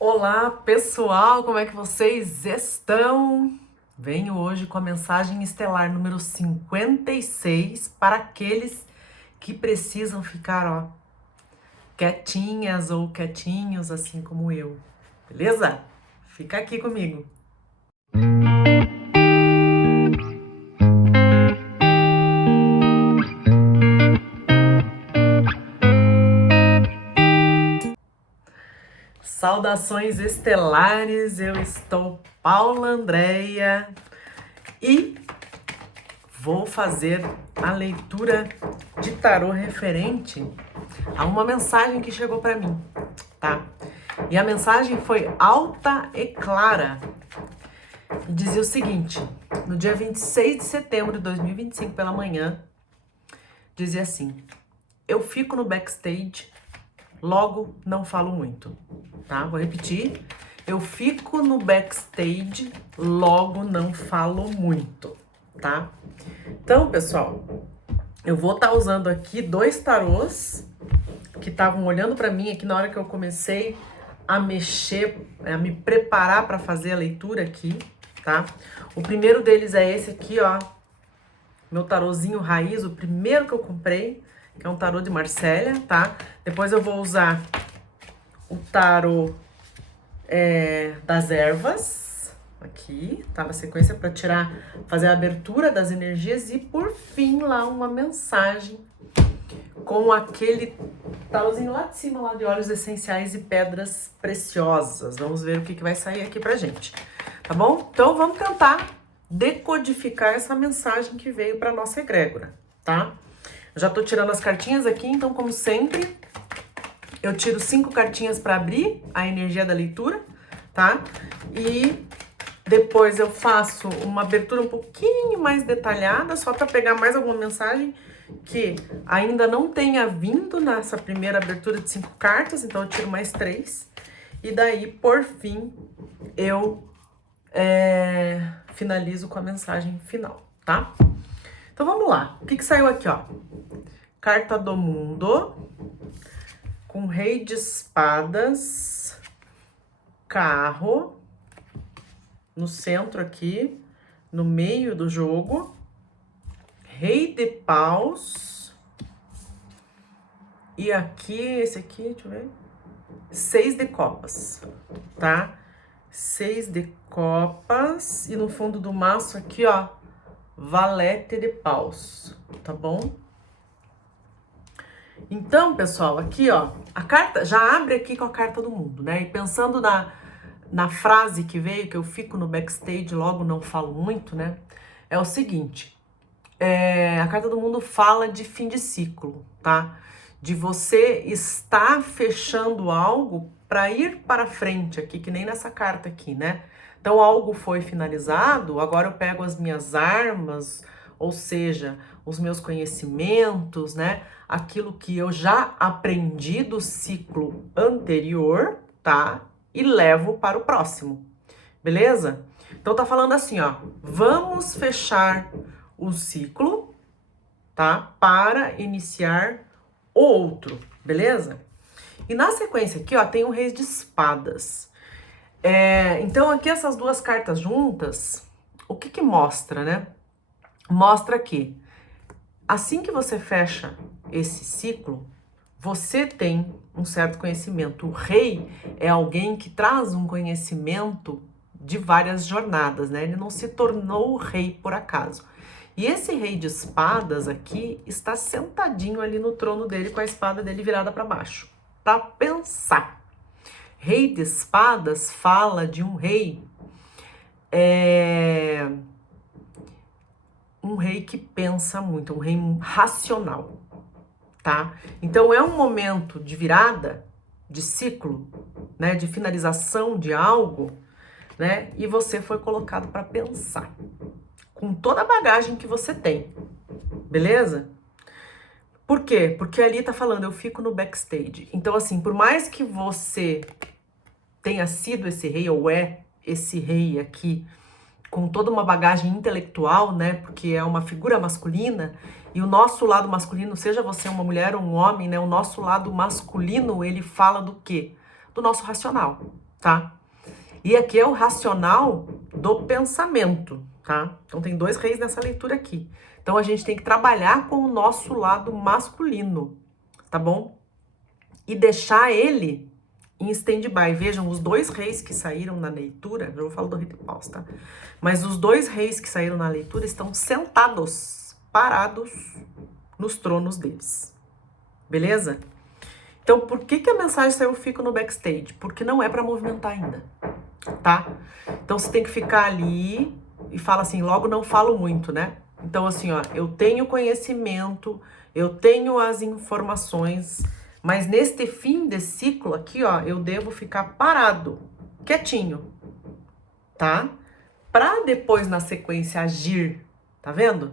Olá, pessoal, como é que vocês estão? Venho hoje com a mensagem estelar número 56 para aqueles que precisam ficar, quietinhas ou quietinhos, assim como eu. Beleza? Fica aqui comigo. Saudações estelares, eu estou Paula Andréia e vou fazer a leitura de tarô referente a uma mensagem que chegou para mim, tá? E a mensagem foi alta e clara. E dizia o seguinte: no dia 26 de setembro de 2025, pela manhã, dizia assim: eu fico no backstage, logo não falo muito, tá? Vou repetir. Eu fico no backstage, logo não falo muito, tá? Então, pessoal, eu vou estar usando aqui dois tarôs que estavam olhando para mim aqui na hora que eu comecei a mexer, a me preparar para fazer a leitura aqui, tá? O primeiro deles é esse aqui, ó, meu tarozinho raiz, o primeiro que eu comprei, que é um tarô de Marsella, tá? Depois eu vou usar o tarô das ervas, aqui, tá? Na sequência para tirar, fazer a abertura das energias e por fim lá uma mensagem com aquele tarozinho lá de cima, lá de óleos essenciais e pedras preciosas. Vamos ver o que vai sair aqui pra gente, tá bom? Então vamos tentar decodificar essa mensagem que veio pra nossa egrégora, tá? Eu já tô tirando as cartinhas aqui, então como sempre, eu tiro 5 cartinhas para abrir a energia da leitura, tá? E depois eu faço uma abertura um pouquinho mais detalhada, só para pegar mais alguma mensagem que ainda não tenha vindo nessa primeira abertura de 5 cartas, então eu tiro mais 3. E daí, por fim, eu finalizo com a mensagem final, tá? Então vamos lá. O que saiu aqui, ó? Carta do mundo, com rei de espadas, carro, no centro aqui, no meio do jogo, rei de paus, e aqui, esse aqui, deixa eu ver, 6 de copas, tá? 6 de copas, e no fundo do maço aqui, ó, valete de paus, tá bom? Então, pessoal, aqui, ó, a carta já abre aqui com a carta do mundo, né? E pensando na frase que veio, que eu fico no backstage, logo não falo muito, né? É o seguinte, a carta do mundo fala de fim de ciclo, tá? De você estar fechando algo para ir para frente aqui, que nem nessa carta aqui, né? Então, algo foi finalizado, agora eu pego as minhas armas, ou seja, os meus conhecimentos, né? Aquilo que eu já aprendi do ciclo anterior, tá? E levo para o próximo, beleza? Então tá falando assim, ó, vamos fechar o ciclo, tá? Para iniciar o outro, beleza? E na sequência aqui, ó, tem o Rei de Espadas. Então aqui essas duas cartas juntas, o que mostra, né? Mostra que assim que você fecha esse ciclo, você tem um certo conhecimento. O rei é alguém que traz um conhecimento de várias jornadas, né? Ele não se tornou o rei por acaso. E esse rei de espadas aqui está sentadinho ali no trono dele com a espada dele virada para baixo, para pensar. Rei de espadas fala de um rei que pensa muito, um rei racional, tá? Então é um momento de virada, de ciclo, né, de finalização de algo, né? E você foi colocado para pensar, com toda a bagagem que você tem, beleza? Por quê? Porque ali tá falando, eu fico no backstage. Então, assim, por mais que você tenha sido esse rei, ou é esse rei aqui, com toda uma bagagem intelectual, né? Porque é uma figura masculina, e o nosso lado masculino, seja você uma mulher ou um homem, né? O nosso lado masculino, ele fala do quê? Do nosso racional, tá? E aqui é o racional do pensamento, tá? Então tem 2 reis nessa leitura aqui. Então a gente tem que trabalhar com o nosso lado masculino, tá bom? E deixar ele em stand-by. Vejam, os 2 reis que saíram na leitura, eu vou falar do rei de paus, tá? Mas os 2 reis que saíram na leitura estão sentados, parados nos tronos deles. Beleza? Então, por que a mensagem saiu fico no backstage? Porque não é para movimentar ainda, tá? Então, você tem que ficar ali e fala assim, logo não falo muito, né? Então, assim, ó, eu tenho conhecimento, eu tenho as informações, mas neste fim de ciclo aqui, ó, eu devo ficar parado, quietinho, tá? Pra depois, na sequência, agir, tá vendo?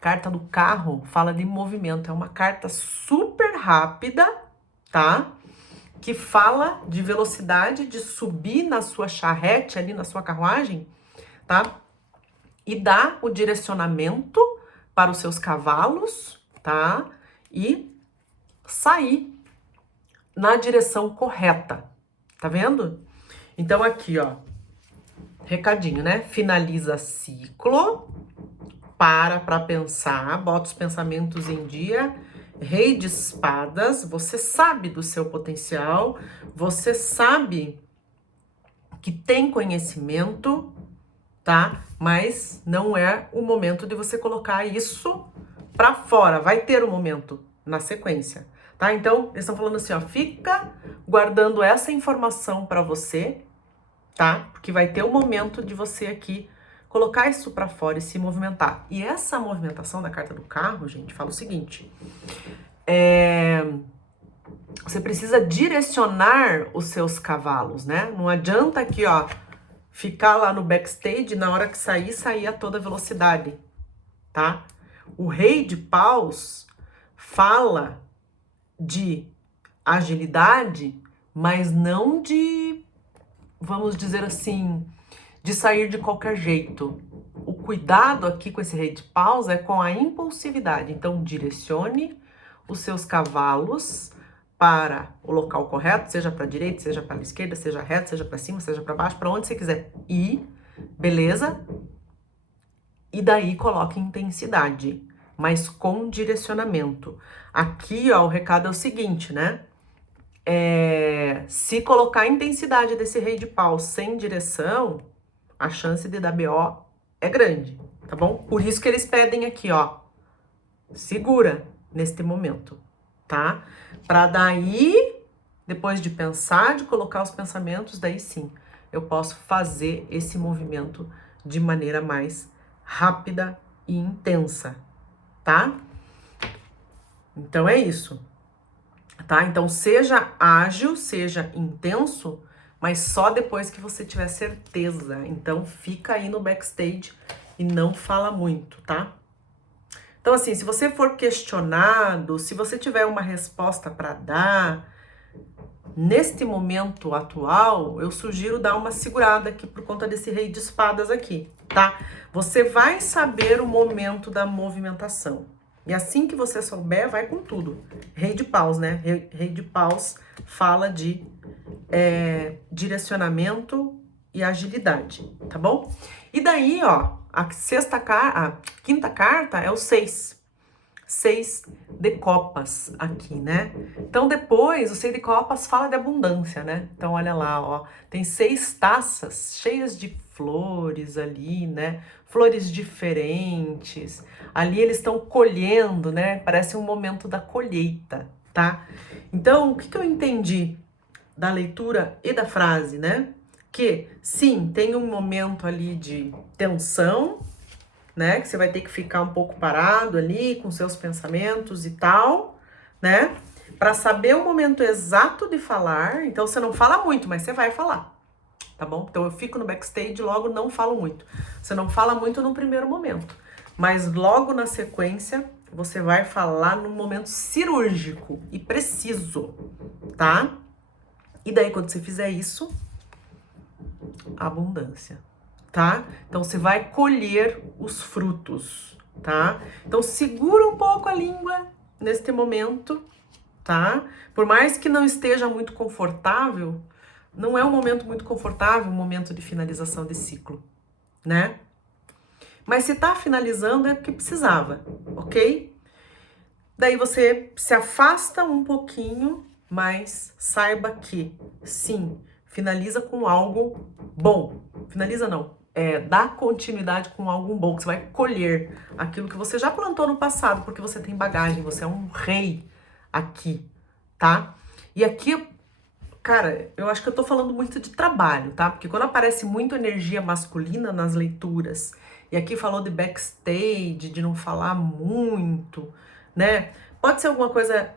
Carta do carro fala de movimento, é uma carta super rápida, tá? Que fala de velocidade, de subir na sua charrete ali, na sua carruagem, tá? E dá o direcionamento para os seus cavalos, tá? E sair na direção correta, tá vendo? Então aqui, ó, recadinho, né? Finaliza ciclo, para pensar, bota os pensamentos em dia. Rei de espadas, você sabe do seu potencial, você sabe que tem conhecimento, tá? Mas não é o momento de você colocar isso pra fora. Vai ter um momento na sequência, tá? Então, eles estão falando assim, ó, fica guardando essa informação pra você, tá? Porque vai ter um momento de você aqui colocar isso pra fora e se movimentar. E essa movimentação da carta do carro, gente, fala o seguinte, você precisa direcionar os seus cavalos, né? Não adianta aqui, ó, ficar lá no backstage, na hora que sair a toda velocidade, tá? O rei de paus fala de agilidade, mas não de, vamos dizer assim, de sair de qualquer jeito. O cuidado aqui com esse rei de paus é com a impulsividade. Então, direcione os seus cavalos para o local correto, seja para a direita, seja para a esquerda, seja reto, seja para cima, seja para baixo, para onde você quiser ir, beleza? E daí coloque intensidade, mas com direcionamento. Aqui, ó, o recado é o seguinte, né? Se colocar a intensidade desse rei de paus sem direção, a chance de dar BO é grande, tá bom? Por isso que eles pedem aqui, ó, segura neste momento, tá? Para daí, depois de pensar, de colocar os pensamentos, daí sim, eu posso fazer esse movimento de maneira mais rápida e intensa, tá? Então é isso, tá? Então seja ágil, seja intenso, mas só depois que você tiver certeza. Então fica aí no backstage e não fala muito, tá? Então assim, se você for questionado, se você tiver uma resposta para dar, neste momento atual, eu sugiro dar uma segurada aqui por conta desse rei de espadas aqui, tá? Você vai saber o momento da movimentação. E assim que você souber, vai com tudo. Rei de paus, né? Rei de paus fala de direcionamento e agilidade, tá bom? E daí, ó, a quinta carta é o 6. 6 de copas aqui, né? Então depois, o 6 de copas fala de abundância, né? Então olha lá, ó, tem 6 taças cheias de flores ali, né? Flores diferentes. Ali eles estão colhendo, né? Parece um momento da colheita, tá? Então, o que eu entendi da leitura e da frase, né? Que sim, tem um momento ali de tensão, né? Que você vai ter que ficar um pouco parado ali com seus pensamentos e tal, né? Para saber o momento exato de falar. Então você não fala muito, mas você vai falar, tá bom? Então eu fico no backstage, logo não falo muito. Você não fala muito no primeiro momento, mas logo na sequência você vai falar no momento cirúrgico e preciso, tá? E daí quando você fizer isso, abundância, tá? Então você vai colher os frutos, tá? Então segura um pouco a língua neste momento, tá? Por mais que não esteja muito confortável, não é um momento muito confortável, um momento de finalização de ciclo, né? Mas se tá finalizando é porque precisava, ok? Daí você se afasta um pouquinho, mas saiba que, sim, finaliza com algo bom. Finaliza não, dá continuidade com algo bom, que você vai colher aquilo que você já plantou no passado, porque você tem bagagem, você é um rei aqui, tá? E aqui, cara, eu acho que eu tô falando muito de trabalho, tá? Porque quando aparece muito energia masculina nas leituras, e aqui falou de backstage, de não falar muito, né? Pode ser alguma coisa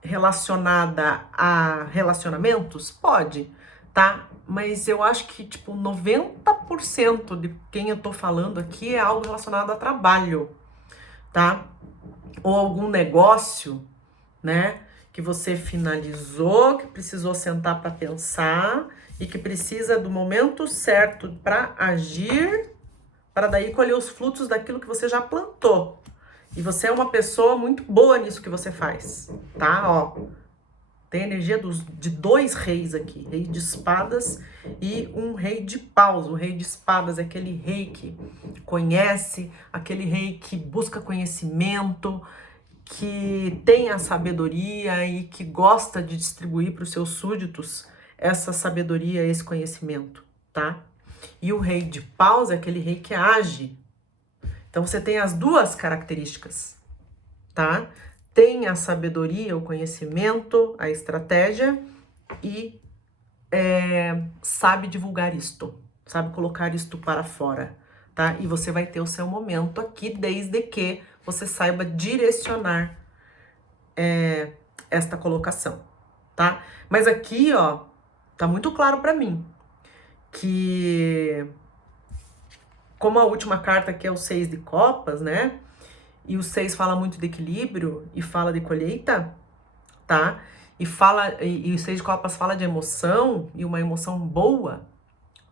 relacionada a relacionamentos? Pode, tá? Mas eu acho que, tipo, 90% de quem eu tô falando aqui é algo relacionado a trabalho, tá? Ou algum negócio, né? Que você finalizou, que precisou sentar para pensar e que precisa do momento certo para agir, para daí colher os frutos daquilo que você já plantou. E você é uma pessoa muito boa nisso que você faz, tá? Ó, tem energia de dois reis aqui, rei de espadas e um rei de paus. O rei de espadas é aquele rei que conhece, aquele rei que busca conhecimento, que tem a sabedoria e que gosta de distribuir para os seus súditos essa sabedoria, esse conhecimento, tá? E o rei de paus é aquele rei que age. Então você tem as duas características, tá? Tem a sabedoria, o conhecimento, a estratégia e sabe divulgar isto, sabe colocar isto para fora, tá? E você vai ter o seu momento aqui, desde que você saiba direcionar esta colocação, tá? Mas aqui, ó, tá muito claro para mim que, como a última carta aqui é o 6 de copas, né? E o 6 fala muito de equilíbrio e fala de colheita, tá? E o 6 de copas fala de emoção e uma emoção boa,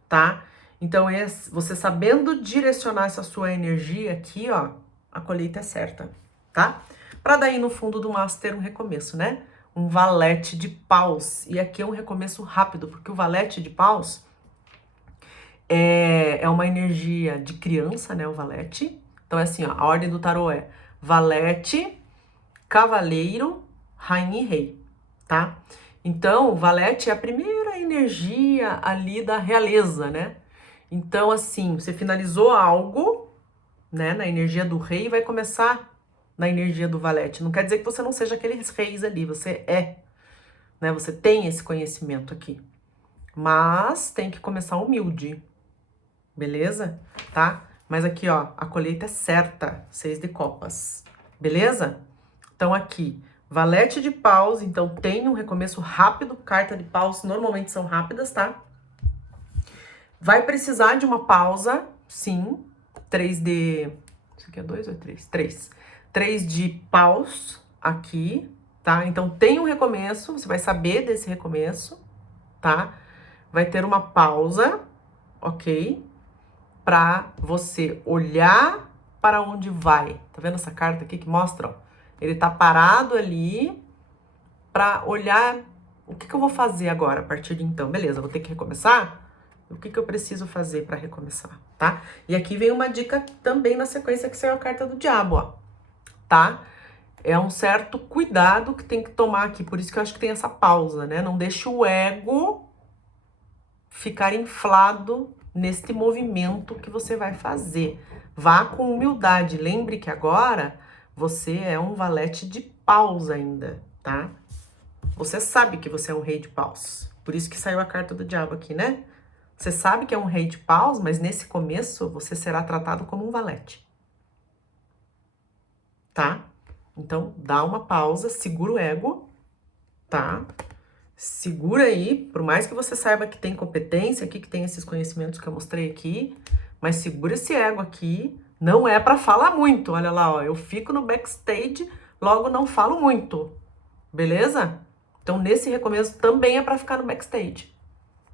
tá? Então, você sabendo direcionar essa sua energia aqui, ó, a colheita é certa, tá? Para daí no fundo do maço ter um recomeço, né? Um valete de paus. E aqui é um recomeço rápido, porque o valete de paus é uma energia de criança, né? O valete. Então é assim, ó, a ordem do tarô é valete, cavaleiro, rainha e rei, tá? Então, o valete é a primeira energia ali da realeza, né? Então, assim, você finalizou algo, né, na energia do rei e vai começar na energia do valete. Não quer dizer que você não seja aqueles reis ali, você é, né? Você tem esse conhecimento aqui. Mas tem que começar humilde, beleza? Tá? Mas aqui, ó, a colheita é certa, 6 de copas, beleza? Então aqui, valete de paus, então tem um recomeço rápido, carta de paus normalmente são rápidas, tá? Vai precisar de uma pausa, sim, 3 de... Isso aqui é 2 ou 3? 3. 3 de paus aqui, tá? Então tem um recomeço, você vai saber desse recomeço, tá? Vai ter uma pausa, ok? Para você olhar para onde vai. Tá vendo essa carta aqui que mostra, ó? Ele tá parado ali para olhar o que eu vou fazer agora a partir de então. Beleza, vou ter que recomeçar? O que eu preciso fazer para recomeçar, tá? E aqui vem uma dica também na sequência que saiu a carta do diabo, ó, tá? É um certo cuidado que tem que tomar aqui, por isso que eu acho que tem essa pausa, né? Não deixe o ego ficar inflado neste movimento que você vai fazer. Vá com humildade. Lembre que agora você é um valete de paus ainda, tá? Você sabe que você é um rei de paus. Por isso que saiu a carta do diabo aqui, né? Você sabe que é um rei de paus, mas nesse começo você será tratado como um valete. Tá? Então, dá uma pausa, segura o ego, tá? Segura aí, por mais que você saiba que tem competência aqui, que tem esses conhecimentos que eu mostrei aqui, mas segura esse ego aqui, não é para falar muito. Olha lá, ó, eu fico no backstage, logo não falo muito. Beleza? Então, nesse recomeço também é para ficar no backstage,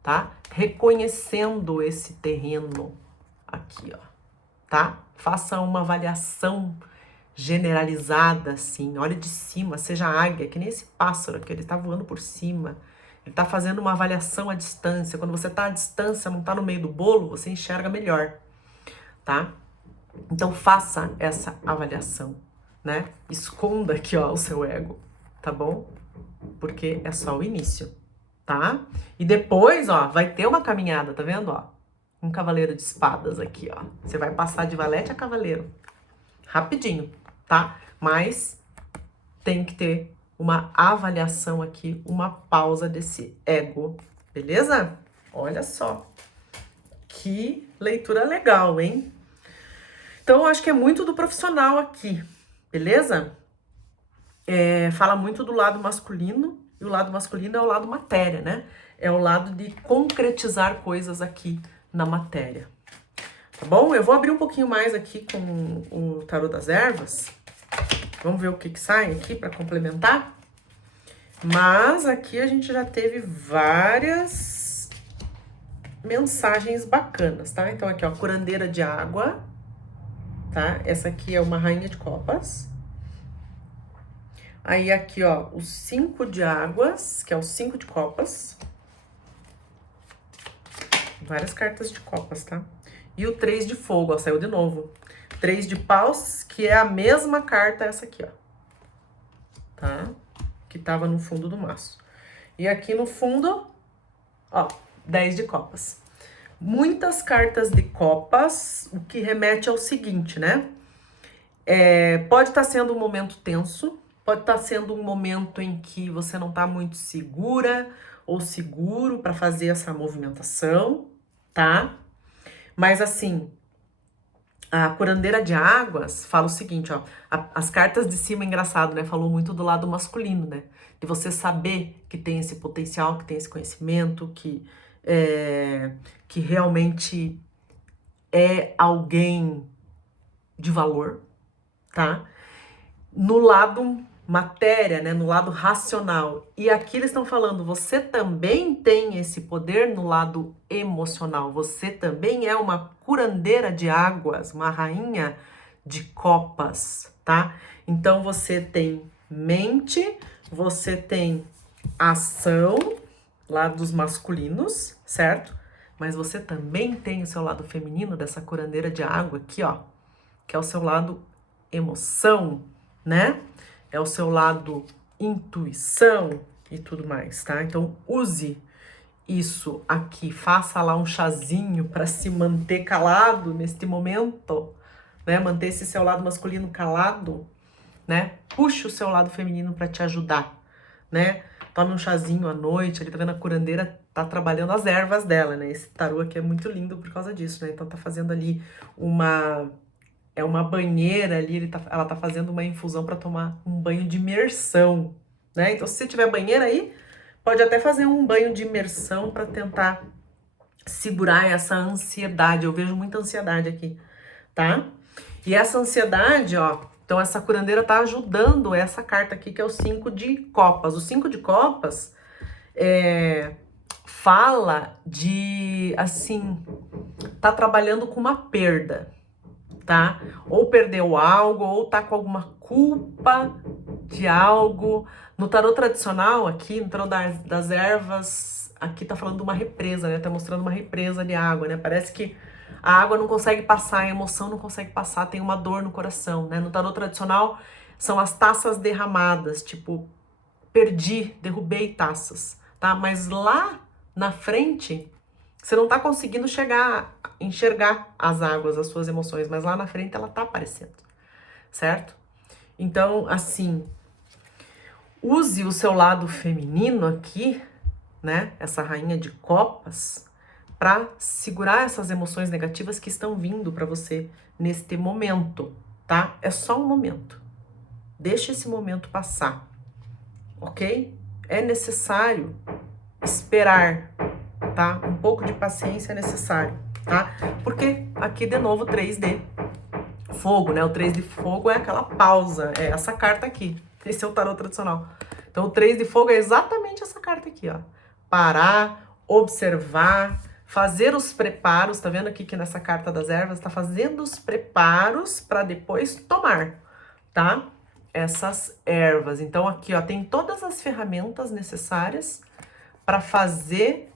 tá? Reconhecendo esse terreno aqui, ó, tá? Faça uma avaliação generalizada, assim, olha de cima, seja águia, que nem esse pássaro aqui, ele tá voando por cima. Ele tá fazendo uma avaliação à distância. Quando você tá à distância, não tá no meio do bolo, você enxerga melhor, tá? Então faça essa avaliação, né? Esconda aqui, ó, o seu ego, tá bom? Porque é só o início, tá? E depois, ó, vai ter uma caminhada, tá vendo, ó? Um cavaleiro de espadas aqui, ó. Você vai passar de valete a cavaleiro. Rapidinho, tá? Mas tem que ter uma avaliação aqui, uma pausa desse ego, beleza? Olha só. Que leitura legal, hein? Então, eu acho que é muito do profissional aqui, beleza? Fala muito do lado masculino, e o lado masculino é o lado matéria, né? É o lado de concretizar coisas aqui na matéria. Tá bom? Eu vou abrir um pouquinho mais aqui com o tarô das ervas. Vamos ver o que sai aqui para complementar. Mas aqui a gente já teve várias mensagens bacanas, tá? Então aqui, ó, curandeira de água, tá? Essa aqui é uma rainha de copas. Aí aqui, ó, o 5 de águas, que é o 5 de copas. Várias cartas de copas, tá? E o 3 de fogo, ó, saiu de novo. 3 de paus, que é a mesma carta essa aqui, ó. Tá? Que tava no fundo do maço. E aqui no fundo, ó, 10 de copas. Muitas cartas de copas, o que remete ao seguinte, né? Pode estar sendo um momento tenso, pode estar sendo um momento em que você não tá muito segura ou seguro para fazer essa movimentação, tá? Mas assim, a curandeira de águas fala o seguinte, ó, as cartas de cima, engraçado, né? Falou muito do lado masculino, né? De você saber que tem esse potencial, que tem esse conhecimento, que realmente é alguém de valor, tá? No lado matéria, né? No lado racional. E aqui eles estão falando, você também tem esse poder no lado emocional. Você também é uma curandeira de águas, uma rainha de copas, tá? Então você tem mente, você tem ação, lados masculinos, certo? Mas você também tem o seu lado feminino dessa curandeira de água aqui, ó, que é o seu lado emoção, né? É o seu lado intuição e tudo mais, tá? Então use isso aqui, faça lá um chazinho para se manter calado neste momento, né? Manter esse seu lado masculino calado, né? Puxe o seu lado feminino para te ajudar, né? Tome um chazinho à noite, ali tá vendo a curandeira tá trabalhando as ervas dela, né? Esse tarô aqui é muito lindo por causa disso, né? Então tá fazendo ali uma banheira ali, ela tá fazendo uma infusão para tomar um banho de imersão, né? Então se você tiver banheira aí, pode até fazer um banho de imersão para tentar segurar essa ansiedade. Eu vejo muita ansiedade aqui, tá? E essa ansiedade, ó, então essa curandeira tá ajudando essa carta aqui, que é o 5 de copas. O 5 de copas fala de, assim, tá trabalhando com uma perda, tá? Ou perdeu algo, ou tá com alguma culpa de algo. No tarô tradicional aqui, no tarô das ervas, aqui tá falando de uma represa, né? Tá mostrando uma represa de água, né? Parece que a água não consegue passar, a emoção não consegue passar, tem uma dor no coração, né? No tarô tradicional são as taças derramadas, tipo, perdi, derrubei taças, tá? Mas lá na frente, você não tá conseguindo enxergar as águas, as suas emoções, mas lá na frente ela tá aparecendo, certo? Então, assim, use o seu lado feminino aqui, né? Essa rainha de copas, para segurar essas emoções negativas que estão vindo para você neste momento, tá? É só um momento. Deixa esse momento passar, ok? É necessário esperar, tá? Um pouco de paciência é necessário, tá? Porque aqui, de novo, 3D fogo, né? O 3 de fogo é aquela pausa, é essa carta aqui. Esse é o tarô tradicional. Então, o 3 de fogo é exatamente essa carta aqui, ó. Parar, observar, fazer os preparos, tá vendo aqui que nessa carta das ervas tá fazendo os preparos para depois tomar, tá? Essas ervas. Então aqui, ó, tem todas as ferramentas necessárias para fazer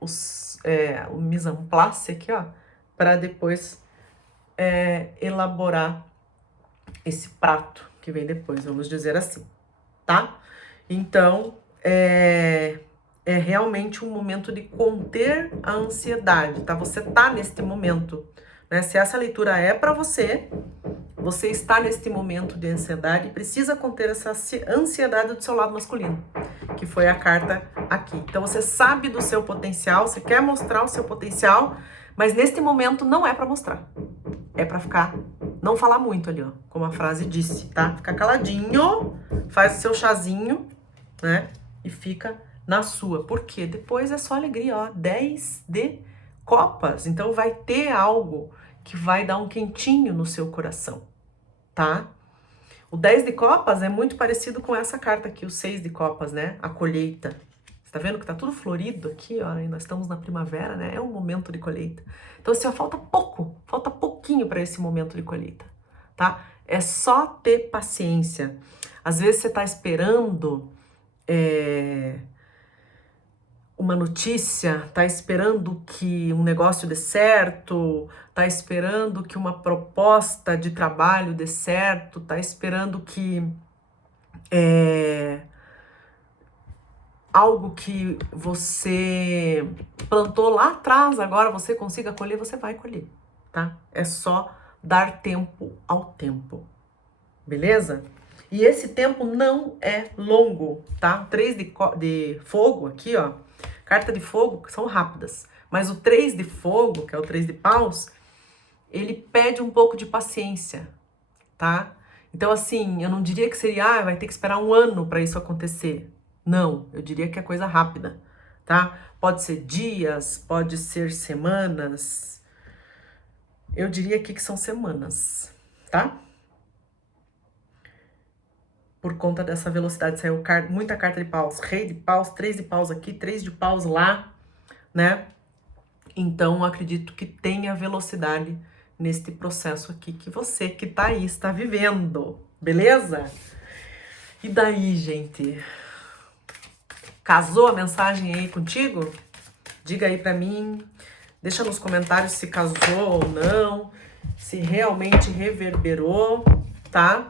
o mise en place aqui, ó, para depois elaborar esse prato que vem depois, vamos dizer assim, tá? Então, é realmente um momento de conter a ansiedade, tá? Você tá neste momento, né? Se essa leitura é para você, você está neste momento de ansiedade e precisa conter essa ansiedade do seu lado masculino, que foi a carta aqui. Então, você sabe do seu potencial, você quer mostrar o seu potencial, mas neste momento não é para mostrar. É para ficar, não falar muito ali, ó, como a frase disse, tá? Fica caladinho, faz o seu chazinho, né? E fica na sua. Porque depois é só alegria, ó. 10 de copas. Então vai ter algo que vai dar um quentinho no seu coração, tá? O 10 de copas é muito parecido com essa carta aqui, o 6 de copas, né? A colheita. Você tá vendo que tá tudo florido aqui, ó, e nós estamos na primavera, né? É um momento de colheita. Então, assim, ó, falta pouquinho para esse momento de colheita, tá? É só ter paciência. Às vezes você tá esperando uma notícia, tá esperando que um negócio dê certo, tá esperando que uma proposta de trabalho dê certo, tá esperando que algo que você plantou lá atrás, agora você consiga colher, você vai colher, tá? É só dar tempo ao tempo, beleza? E esse tempo não é longo, tá? 3 de fogo aqui, ó, carta de fogo são rápidas, mas o 3 de fogo, que é o 3 de paus, ele pede um pouco de paciência, tá? Então, assim, eu não diria que seria, vai ter que esperar um ano para isso acontecer. Não, eu diria que é coisa rápida, tá? Pode ser dias, pode ser semanas. Eu diria aqui que são semanas, tá? Por conta dessa velocidade, saiu muita carta de paus. Rei de paus, 3 de paus aqui, 3 de paus lá, né? Então, acredito que tenha velocidade neste processo aqui que você que tá aí está vivendo, beleza? E daí, gente? Casou a mensagem aí contigo? Diga aí pra mim, deixa nos comentários se casou ou não, se realmente reverberou, tá?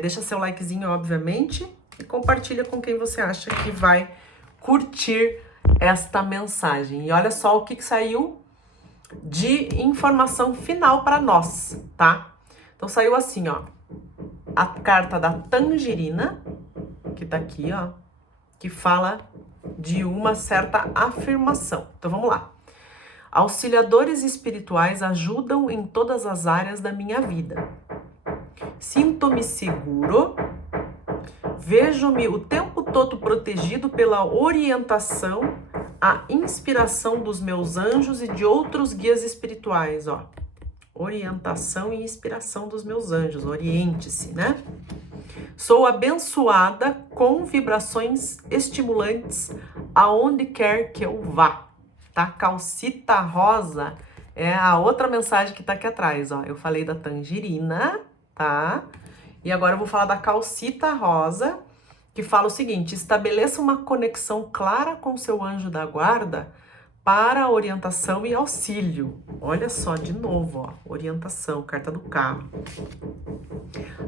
Deixa seu likezinho, obviamente, e compartilha com quem você acha que vai curtir esta mensagem. E olha só o que saiu de informação final para nós, tá? Então saiu assim, ó, a carta da tangerina, que tá aqui, ó, que fala de uma certa afirmação. Então vamos lá. Auxiliadores espirituais ajudam em todas as áreas da minha vida. Sinto-me seguro, vejo-me o tempo todo protegido pela orientação, a inspiração dos meus anjos e de outros guias espirituais, ó. Orientação e inspiração dos meus anjos, oriente-se, né? Sou abençoada com vibrações estimulantes aonde quer que eu vá, tá? Calcita rosa é a outra mensagem que tá aqui atrás, ó. Eu falei da tangerina, tá? E agora eu vou falar da calcita rosa, que fala o seguinte: estabeleça uma conexão clara com seu anjo da guarda para orientação e auxílio. Olha só, de novo, ó, orientação, carta do carro.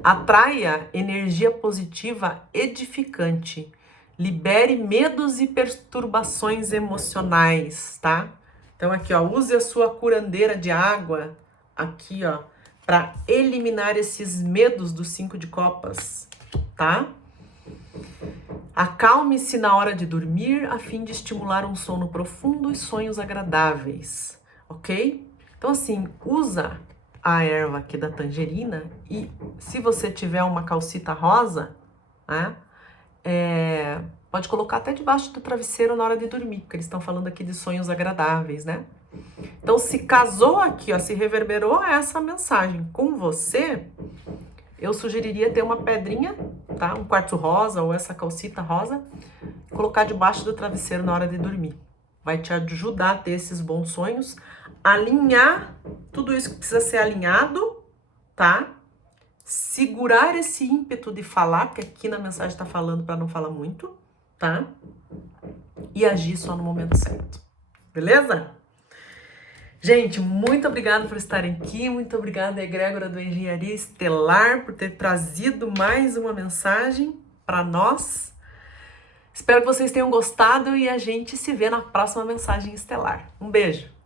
Atraia energia positiva edificante. Libere medos e perturbações emocionais, tá? Então aqui, ó, use a sua curandeira de água aqui, ó, para eliminar esses medos do 5 de copas, tá? Acalme-se na hora de dormir a fim de estimular um sono profundo e sonhos agradáveis, ok? Então assim, usa a erva aqui da tangerina e se você tiver uma calcita rosa, né, pode colocar até debaixo do travesseiro na hora de dormir, porque eles estão falando aqui de sonhos agradáveis, né? Então se casou aqui, ó, se reverberou essa mensagem com você, eu sugeriria ter uma pedrinha, tá? Um quartzo rosa ou essa calcita rosa, colocar debaixo do travesseiro na hora de dormir. Vai te ajudar a ter esses bons sonhos, alinhar tudo isso que precisa ser alinhado, tá? Segurar esse ímpeto de falar, porque aqui na mensagem tá falando para não falar muito, tá? e agir só no momento certo. Beleza? Gente, muito obrigada por estarem aqui, muito obrigada, egrégora do Engenharia Estelar, por ter trazido mais uma mensagem para nós. Espero que vocês tenham gostado e a gente se vê na próxima mensagem estelar. Um beijo!